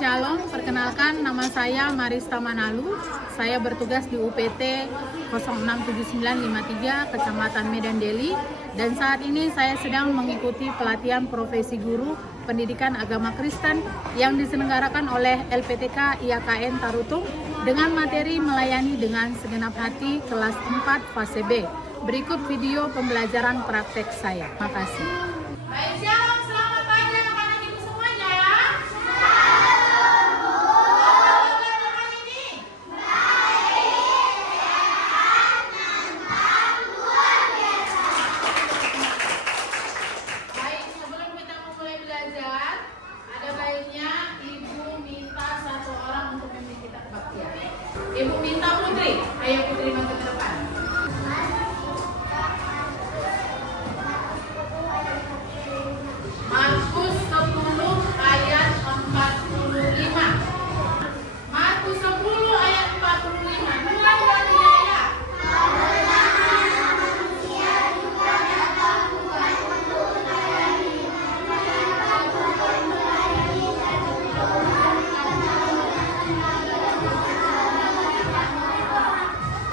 Shalom, perkenalkan nama saya Marista Manalu. Saya bertugas di UPT 067953 Kecamatan Medan Deli, dan saat ini saya sedang mengikuti pelatihan profesi guru pendidikan agama Kristen yang diselenggarakan oleh LPTK IAKN Tarutung dengan materi melayani dengan segenap hati kelas 4 fase B. Berikut video pembelajaran praktek saya. Terima kasih. Baik, shalom, selamat pagi anak-anak ibu semuanya ya. Baik, sebelum kita memulai belajar, ada baiknya ibu minta satu orang untuk memimpin kita kebaktian. Ibu minta Putri, ayo Putri maju ke depan. Markus 10 ayat 45. Markus 10 ayat 45. Mulai dari saya.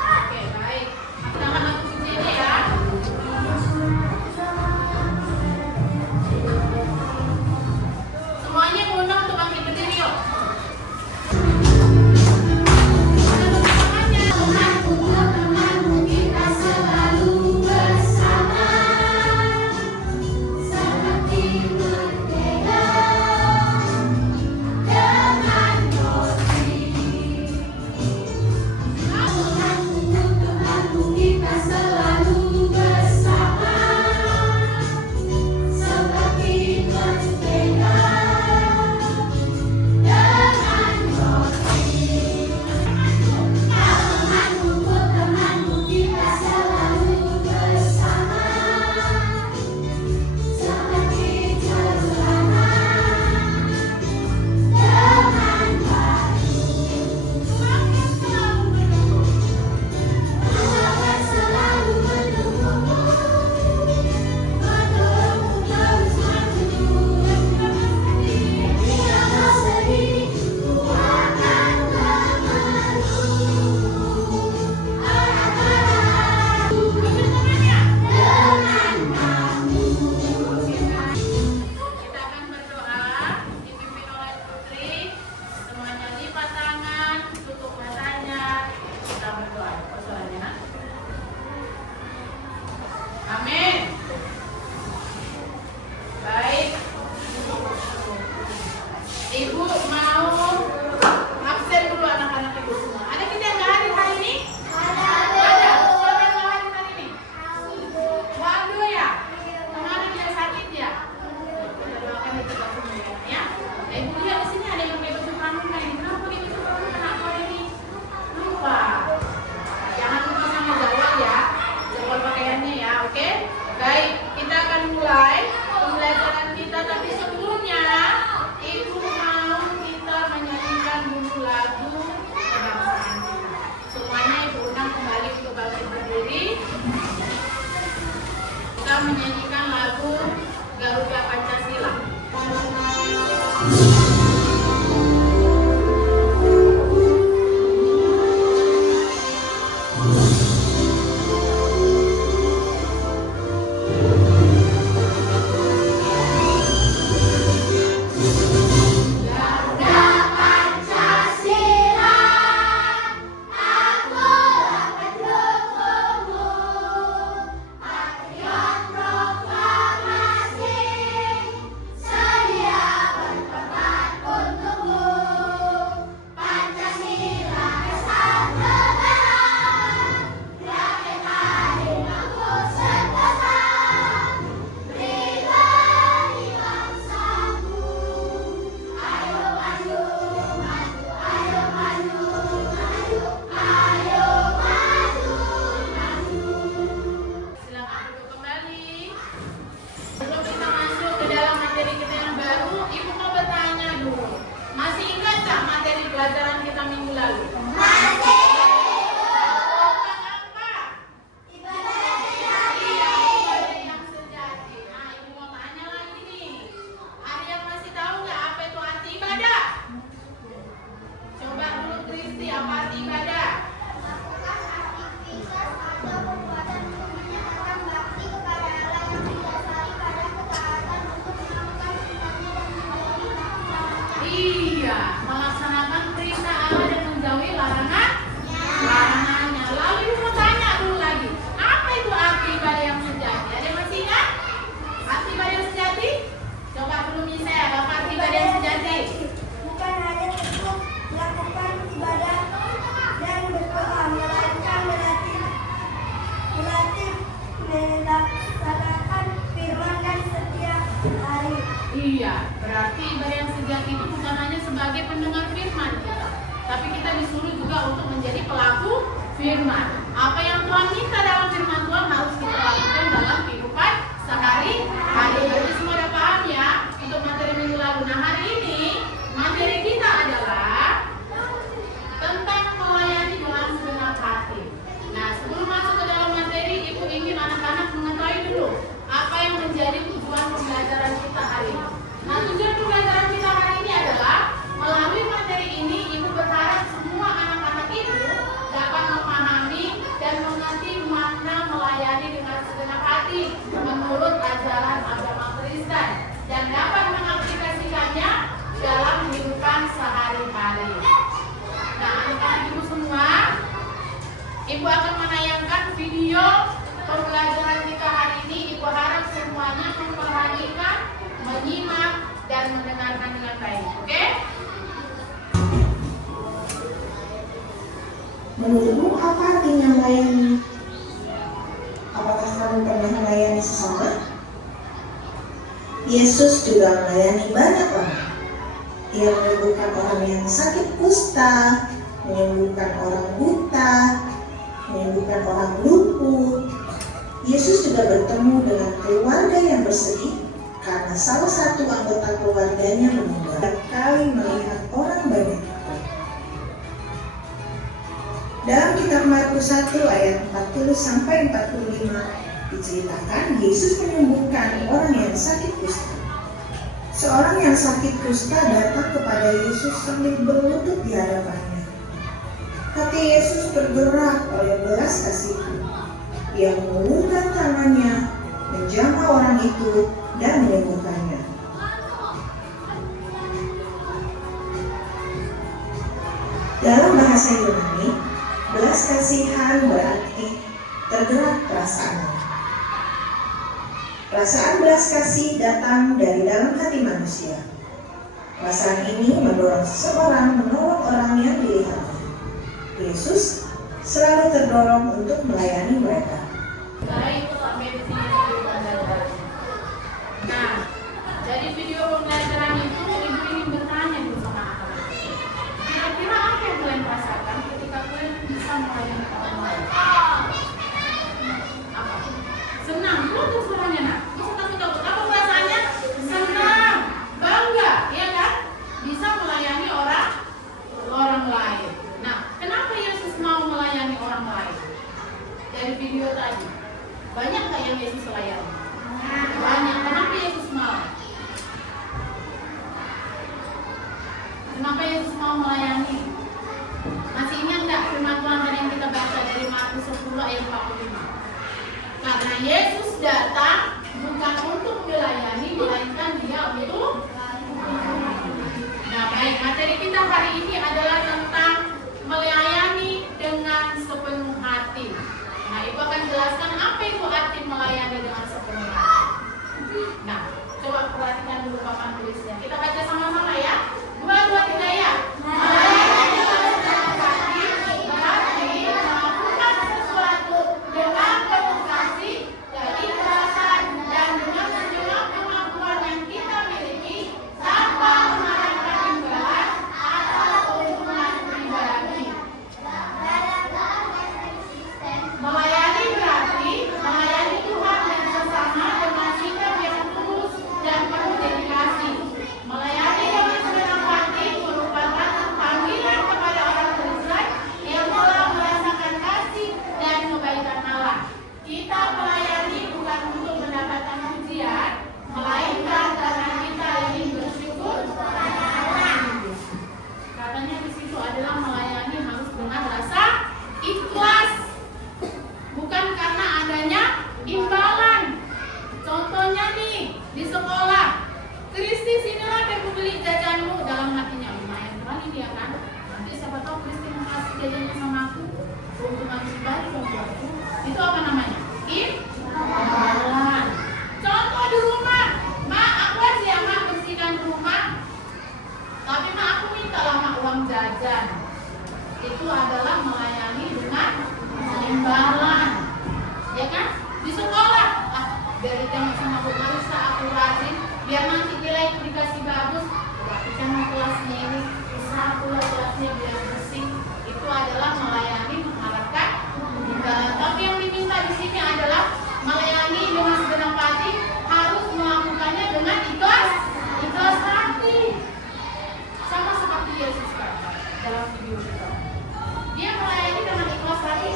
Oke, baik. Kita akan masuk ke sini ya. Semuanya diundang untuk bangkit berdiri yuk. Kita akan berdoa, dipimpin oleh Putri. Semuanya lipat tangan, tutup matanya. Kita berdoa. Persoalannya. Amin. Baik. Ibu mau absen dulu anak-anak ibu semua. Ada kita yang nggak hadir hari ini? Ada. Siapa yang nggak hadir hari ini? Waduh ya. Kemarin dia sakit ya. Kita doakan itu semua ya. Ibu lihat di sini ada yang pakai baju pramuka ini. Kenapa pakai baju pramuka? Kenapa ini? Lupa. Jangan lupa sama jadwal ya. Jadwal pakaiannya ya, oke? Baik, kita akan mulai pembelajaran kita, tapi sebelumnya ibu mau kita menyanyikan dulu lagu kebangsaan kita. Semuanya ibu undang kembali ke bangkit berdiri. Kita menyanyikan lagu Garuda Pancasila. Silakan duduk kembali. Sebelum kita masuk ke dalam materi kita yang baru, ibu mau bertanya dulu. Masih ingat tak materi pelajaran kita minggu lalu? Masih. Tentang apa? Iya, ibadah yang sejati. Nah, ibu mau tanya lagi nih. Ada yang masih tahu nggak apa itu arti ibadah? tapi kita disuruh juga untuk menjadi pelaku firman. Apa yang Tuhan minta dalam firman Tuhan harus kita lakukan dalam kehidupan sehari-hari. Jadi semua udah paham ya untuk materi minggu lalu. Nah, hari ini materi kita adalah tentang melayani dengan segenap hati. Nah, sebelum masuk ke dalam materi, Ibu ingin anak-anak mengetahui dulu apa yang menjadi tujuan pembelajaran kita hari ini. Nah, tujuan pembelajaran kita hari ini adalah melalui materi ini, Ibu berharap semua anak-anak Ibu dapat memahami dan mengerti makna melayani dengan segenap hati menurut ajaran agama Kristen dan dapat mengaplikasikannya dalam kehidupan sehari-hari. Nah, anak-anak Ibu semua, Ibu akan menayangkan video pembelajaran kita hari ini. Ibu harap semuanya memperhatikan, menyimak, dan mendengarkan dengan baik. Oke? Menurutmu apa artinya melayani? Apakah kamu pernah melayani sesama? Yesus juga melayani banyak orang. Ia menyembuhkan orang yang sakit kusta, menyembuhkan orang buta, menyembuhkan orang lumpuh. Yesus juga bertemu dengan keluarga yang bersedih karena salah satu anggota keluarganya meninggal. Setiap kali melihat orang banyak. Dalam kitab Markus 1 ayat 40-45 diceritakan Yesus menyembuhkan orang yang sakit kusta. Seorang yang sakit kusta datang kepada Yesus sambil berlutut di hadapannya. Hati Yesus bergerak oleh belas kasih-Nya. Ia mengulurkan tangannya, menjamah orang itu dan menyembuhkannya. Dalam bahasa Yunani, belas kasihan berarti tergerak perasaannya. Perasaan belas kasih datang dari dalam hati manusia. Perasaan ini mendorong seseorang menolong orang yang dilihatnya. Yesus selalu terdorong untuk melayani mereka. Baik, sampai di sini video pembelajaran. Nah, jadi video pembelajaran itu Ibu ingin bertanya dulu sama anak-anak. Kira-kira apa yang kalian rasakan ketika kalian bisa melayani orang lain? Apa? Senang, tuh suaranya nak. Bisa takut-takut. Apa perasaannya? Senang, bangga, ya kan? Bisa melayani orang lain. Nah, kenapa Yesus mau melayani orang lain? Dari video tadi, banyak nggak yang Yesus layani? Banyak. Kenapa Yesus mau? Kenapa Yesus mau melayani? Masih ingat nggak firman Tuhan tadi yang kita baca dari Markus 10 ayat 45? Karena Yesus datang bukan untuk melayani, melainkan Dia untuk. Nah, baik, materi kita hari ini adalah tentang melayani dengan sepenuh hati. Nah, Ibu akan jelaskan apa itu arti melayani dengan sepenuh hati. Nah, coba perhatikan dulu papan tulisnya. Kita baca sama-sama ya. 2, 3 ya. Melayani dengan sepenuh hati berarti melakukan sesuatu dengan penuh kasih, keikhlasan, dan dengan segenap kemampuan yang kita miliki tanpa mengharapkan imbalan atau keuntungan pribadi. Melayani berarti melayani Tuhan dan sesama dengan sikap yang tulus dan penuh dedikasi. Melayani dengan segenap hati merupakan panggilan kepada orang Kristen yang telah merasakan kasih dan kebaikan Allah. Kita melayani bukan untuk mendapatkan pujian, melainkan karena kita ingin bersyukur kepada Allah. Katanya di situ adalah melayani harus dengan rasa ikhlas. Bukan karena adanya imbalan. Contohnya nih, di sekolah, Kristi sinilah dan beli jajanmu, dalam hatinya lumayan kali dia kan. Nanti siapa tahu Kristi mau kasih jajannya sama aku, keuntungan pribadi dong buatku. Itu apa namanya? Imbalan. Contoh di rumah, Mak, aku aja ya Mak bersihkan rumah, tapi Mak aku minta lah Mak uang jajan. Itu adalah melayani dengan imbalan, ya kan? Di sekolah, biar ditengok sama Bu Marisa, aku rajin, biar nanti nilai itu dikasih bagus. Tapi kan kelasnya ini, usaha pula kelasnya biar dalam video kita. Dia melayani dengan ikhlas hati.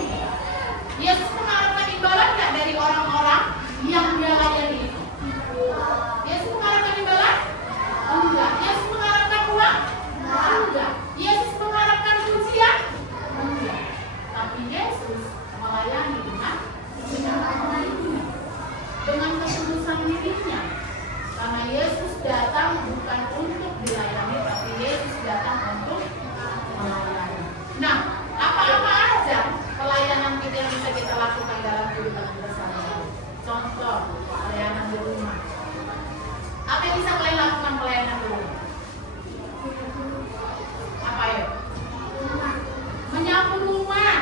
Yesus mengharapkan imbalan nggak dari orang-orang yang dia layani itu? Yesus mengharapkan imbalan? Enggak. Yesus mengharapkan uang? Enggak. Yesus mengharapkan pujian? Enggak. Tapi Yesus melayani dengan ketulusan dirinya. Karena Yesus datang bukan untuk dilayani, tapi Yesus datang untuk melayani. Nah, apa-apa aja pelayanan kita yang bisa kita lakukan dalam kehidupan bersama. Contoh, pelayanan di rumah. Apa yang bisa kalian lakukan pelayanan di rumah? Apa ya? Menyapu rumah.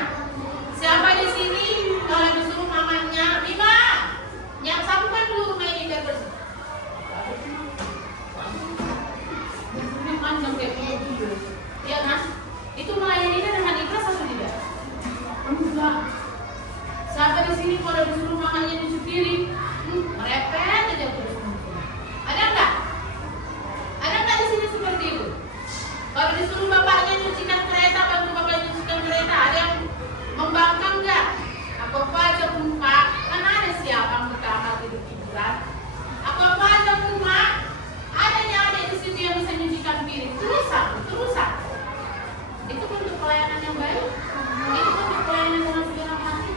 Siapa di sini kalau disuruh mamanya, Bima, sapukan dulu rumah ini biar bersih. Panjang kayak begitu, ya kan? Itu melayaninya dengan ikhlas atau tidak? Enggak. Siapa di sini kalau disuruh mamanya nyuci piring, merepet aja terus. Ada nggak? Ada nggak di sini seperti itu? Kalau disuruh bapaknya nyucikan kereta, bantu bapaknya nyucikan kereta, ada yang membangkang nggak? Apa aja pun Pak, kan ada siapa yang berkamar tidur-tiduran? Apa aja pun Pak, adanya ada di situ yang bisa nyucikan piring. Terusan. Itu bentuk pelayanan yang baik. Itu bentuk pelayanan dengan segenap hati.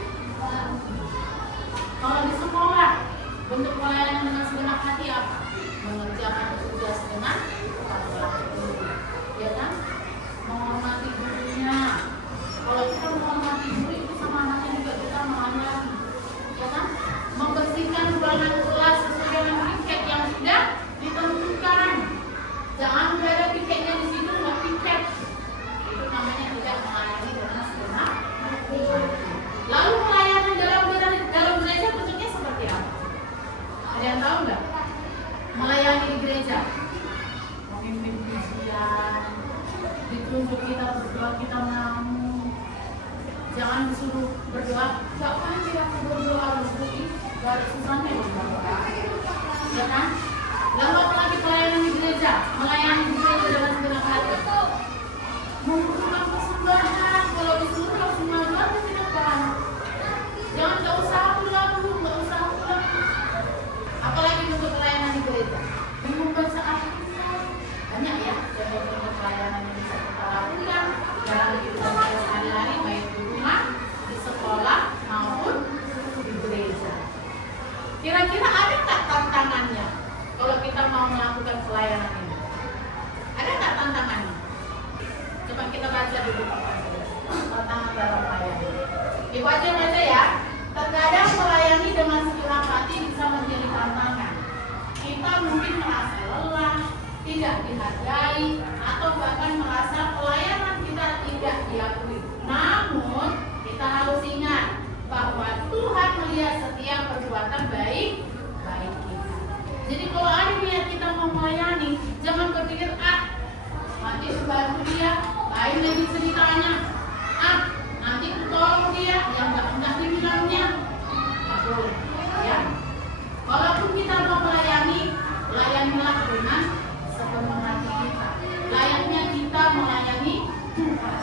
Kalau di sekolah, bentuk pelayanan dengan segenap hati apa? Mengerjakan tugas dengan ya kan? Menghormati gurunya. Kalau kita menghormati guru itu sama anaknya juga kita melayani, ya kan? Membersihkan ruangan kelas sesuai dengan tiket yang sudah ditentukan. Jangan ada tiketnya di situ nggak tiket. Itu namanya tidak melayani dengan segenap hati. Lalu pelayanan dalam gereja bentuknya seperti apa? Ada yang tahu nggak? Melayani di gereja, memimpin pujian, ditunjuk kita berdoa, kita mau. Jangan disuruh berdoa, kapan tidak berdoa lebih, gak ada susahnya berdoa, ya kan? Lalu apalagi pelayanan di gereja, melayani di gereja dengan segenap hati. Mengumpulkan persembahan, kalau disuruh langsung maju aja di depan. Jangan nggak usah pulang. Apalagi untuk pelayanan di gereja, membaca Alkitab banyak ya. Contoh-contoh pelayanan yang bisa kita lakukan dalam kehidupan sehari-hari, baik di rumah, di sekolah maupun di gereja. Kira-kira ada nggak tantangannya kalau kita mau melakukan pelayanan ini? Ada nggak tantangannya? Coba kita baca dulu tantangan dalam pelayanan. Ibu aja ya. Terkadang melayani dengan segenap hati bisa menjadi tantangan. Kita mungkin merasa lelah, tidak dihargai, atau bahkan merasa pelayanan kita tidak diakui. Namun, kita harus ingat bahwa Tuhan melihat setiap perbuatan baik kita. Jadi kalau ada niat kita mau melayani, jangan berpikir, nanti bantu dia, lain lagi ceritanya. Nanti tolong dia, yang enggak dibilangnya. Boleh, ya. Walaupun kita mau melayani, layanilah dengan sepenuh hati kita. Layaknya kita melayani Tuhan,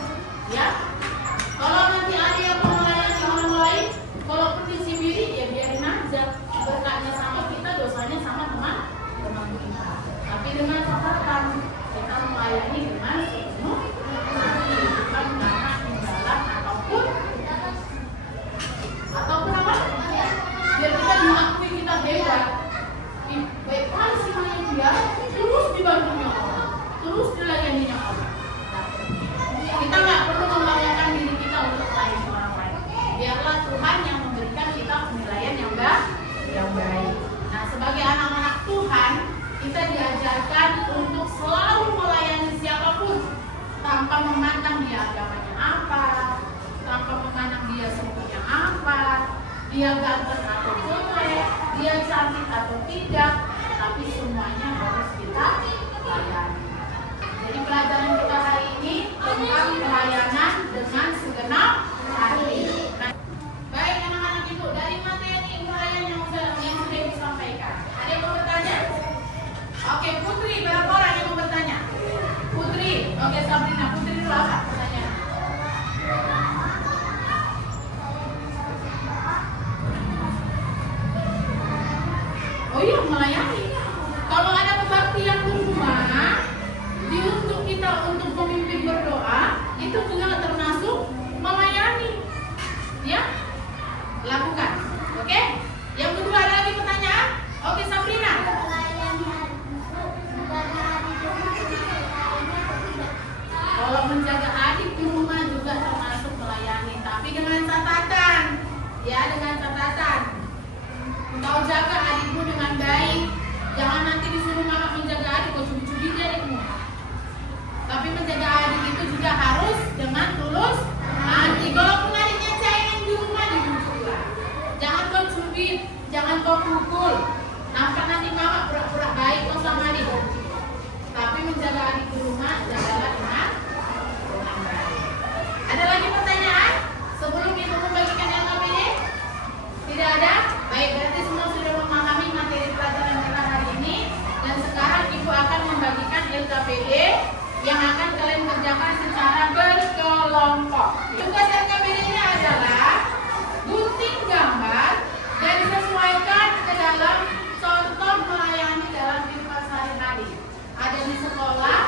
ya. Kalau nanti ada yang mau melayani orang lain, kalaupun disibiri, ya biarin aja. Berkatnya sama kita, dosanya sama teman kita. Tapi dengan catatan, kita melayani dengan sepenuh hati, bukan karena imbalan ataupun apa? Biar kita diakui kita hebat. Baik kali sih dia, terus dibantunya orang, terus dilayaninya orang. Kita nggak perlu membayangkan diri kita untuk melayani orang lain. Biarlah Tuhan yang memberikan kita penilaian yang baik. Nah, sebagai anak-anak Tuhan, kita diajarkan untuk selalu melayani siapapun, tanpa memandang dia agamanya apa, tanpa memandang dia sukunya apa, dia ganteng atau jelek, dia cantik atau tidak, tapi semuanya harus kita layani. Jadi pelajaran kita hari ini tentang pelayanan dengan segenap hati. Nah, baik anak-anak itu, dari materi pelayanan yang sudah disampaikan, ada yang mau bertanya? Oke, Putri, berapa orang yang mau bertanya? Putri, oke Sabrina, Putri dulu apa pertanyaan? Oh iya, melayani. Kalau ada kebaktian di rumah, untuk kita untuk pemimpin berdoa, itu juga termasuk melayani. Ya, lakukan. Oke? Yang kedua, ada lagi pertanyaan? Oke, Sabrina. Kalau menjaga adik di rumah juga termasuk melayani, tapi dengan catatan. Ya, dengan catatan. Kau jaga adikmu dengan baik. Jangan nanti disuruh mama menjaga adik, kau curi-curi adikmu. Tapi menjaga adik itu juga harus dengan tulus hati. Kalaupun adiknya cengeng di rumah, dibujuklah. Jangan kau cubit, jangan kau pukul. Nampak nanti mama pura-pura baik kau sama adik. Tapi menjaga adik di rumah, jagalah dengan baik. Ada lagi pertanyaan? Sebelum ibu membagikan LKPD? Tidak ada? Baik, berarti semua sudah memahami materi pelajaran kita hari ini. Dan sekarang ibu akan membagikan LKPD yang akan kalian kerjakan secara berkelompok. Tugas LKPD-nya adalah gunting gambar dan sesuaikan ke dalam contoh melayani dalam kehidupan sehari-hari. Ada di sekolah,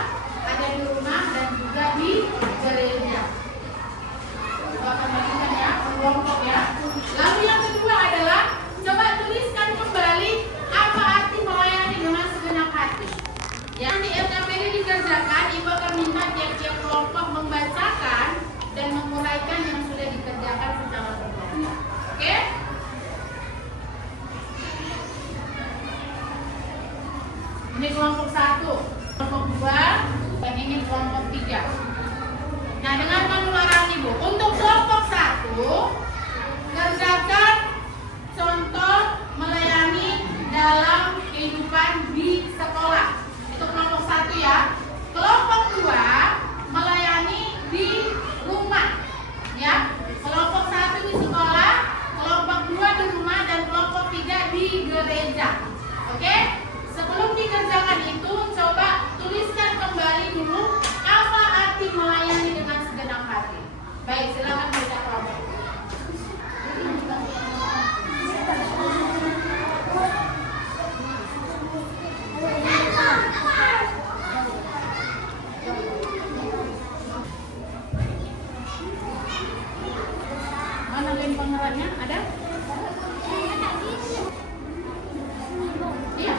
ada di rumah, dan juga di gereja. Ibu akan bagikan ya, kelompok ya. Lalu yang kedua adalah coba tuliskan kembali apa arti melayani dengan segenap hati. Yang di LKPD dikerjakan, ibu akan minta tiap-tiap kelompok membacakan dan menguraikan yang sudah dikerjakan secara berkelompok. Oke? Ini kelompok 1, kelompok 2, dan ini kelompok 3. Nah, dengarkan dulu arahan ibu. Untuk kelompok 1, kerjakan contoh melayani dalam kehidupan di sekolah. Itu kelompok 1 ya. Kelompok 2 melayani di rumah. Ya. Kelompok 1 di sekolah, kelompok 2 di rumah, dan kelompok 3 di gereja. Oke? Sebelum dikerjakan itu, coba tuliskan kembali dulu apa arti melayani dengan segenap hati. Baik, silakan baca kelompok. Mana lem pengeratnya? Ada? Iya.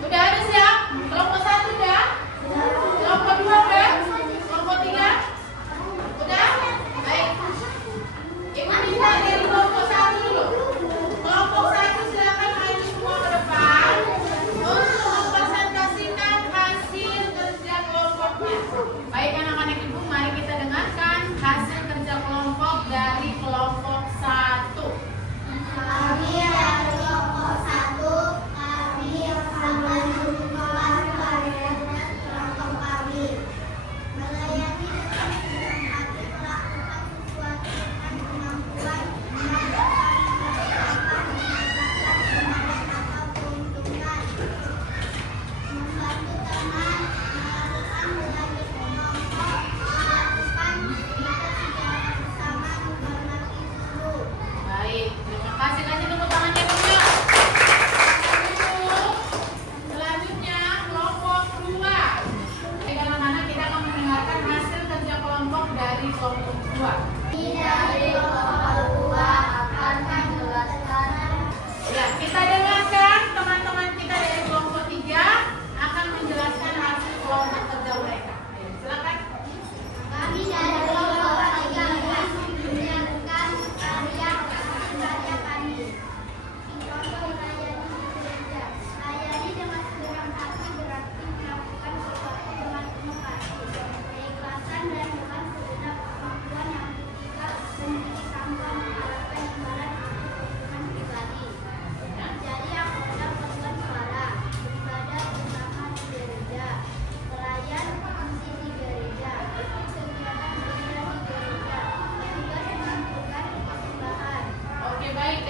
Udah habis ya? Kelompok 1 udah? Kelompok 2 udah? Kelompok 3? Udah? Baik. Ibu minta dari kelompok 1 dulu. Kelompok 1 silakan maju semua ke depan. Untuk kelompok 1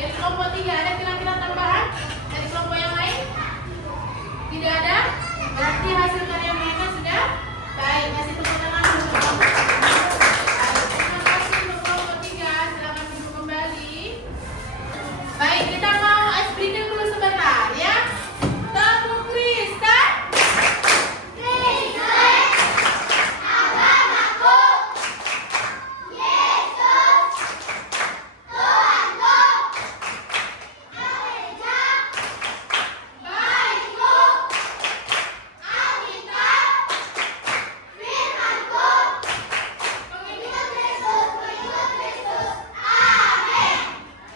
Dari kelompok 3 ada kira-kira tambahan? Dari kelompok yang lain? Tidak ada? Berarti hasil karya mereka sudah baik. Kasih tepuk tangan untuk kelompok 3. Baik, terima kasih untuk kelompok 3. Silakan duduk kembali. Baik, kita mau ice breaking dulu sebentar ya. Tepuk Kristen.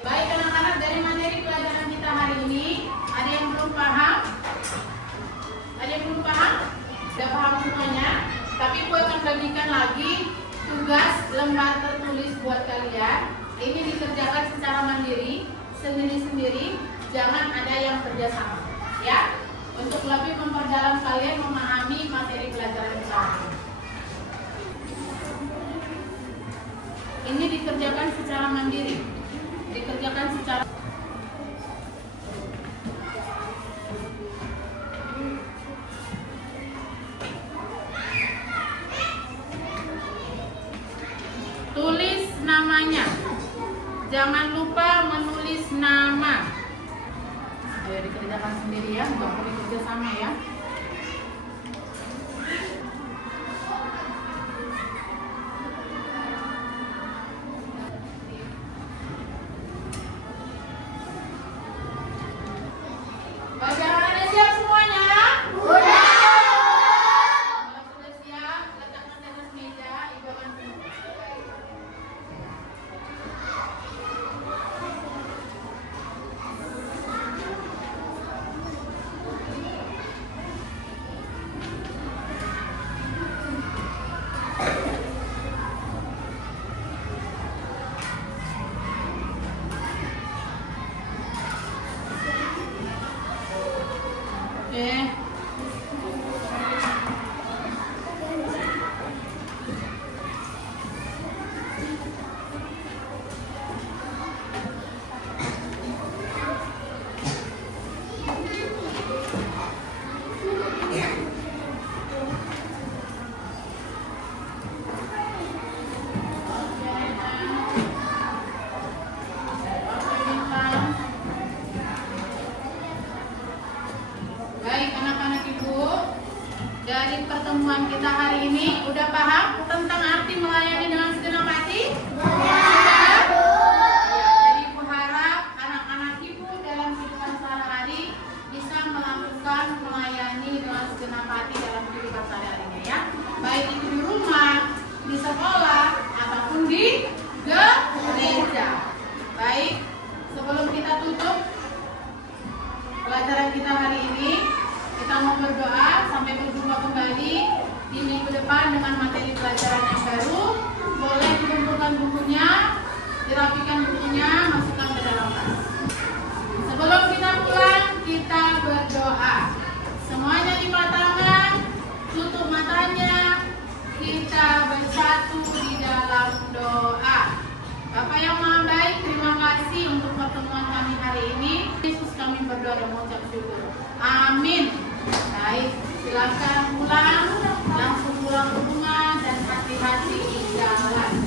Baik anak-anak, dari materi pelajaran kita hari ini, ada yang belum paham? Ada yang belum paham? Sudah paham semuanya? Tapi aku akan bagikan lagi tugas lembar tertulis buat kalian. Ini dikerjakan secara mandiri, sendiri-sendiri, jangan ada yang kerjasama, ya? Untuk lebih memperdalam kalian memahami materi pelajaran kita. Ini dikerjakan secara mandiri. Dikerjakan secara tulis namanya. Jangan lupa menulis nama. Ayo dikerjakan sendiri ya, nggak boleh kerja sama ya. Bacaannya siap semuanya? Udah. Kalau sudah siap, letakkan di atas meja, Ibu akan tunggu. Oke. Baik anak-anak Ibu, dari pertemuan kita hari ini udah paham tentang arti melayani dengan segenap hati? Sudah? Ya, jadi Ibu harap anak-anak Ibu dalam kehidupan sehari-hari bisa melakukan melayani dengan segenap hati dalam kehidupan sehari-harinya ya. Baik itu di rumah, di sekolah, ataupun di gereja. Baik, sebelum kita tutup pelajaran kita hari ini, kita mau berdoa sampai berjumpa kembali di minggu depan dengan materi pelajaran yang baru. Boleh dikumpulkan bukunya, dirapikan bukunya, masukkan ke dalam tas. Sebelum kita pulang, kita berdoa. Semuanya lipat tangan, tutup matanya, kita bersatu di dalam doa. Bapak yang Maha Baik, terima kasih untuk pertemuan kami hari ini. Yesus, kami berdoa dan mengucap syukur. Amin. Baik, silakan pulang, langsung pulang ke rumah dan hati-hati di jalan.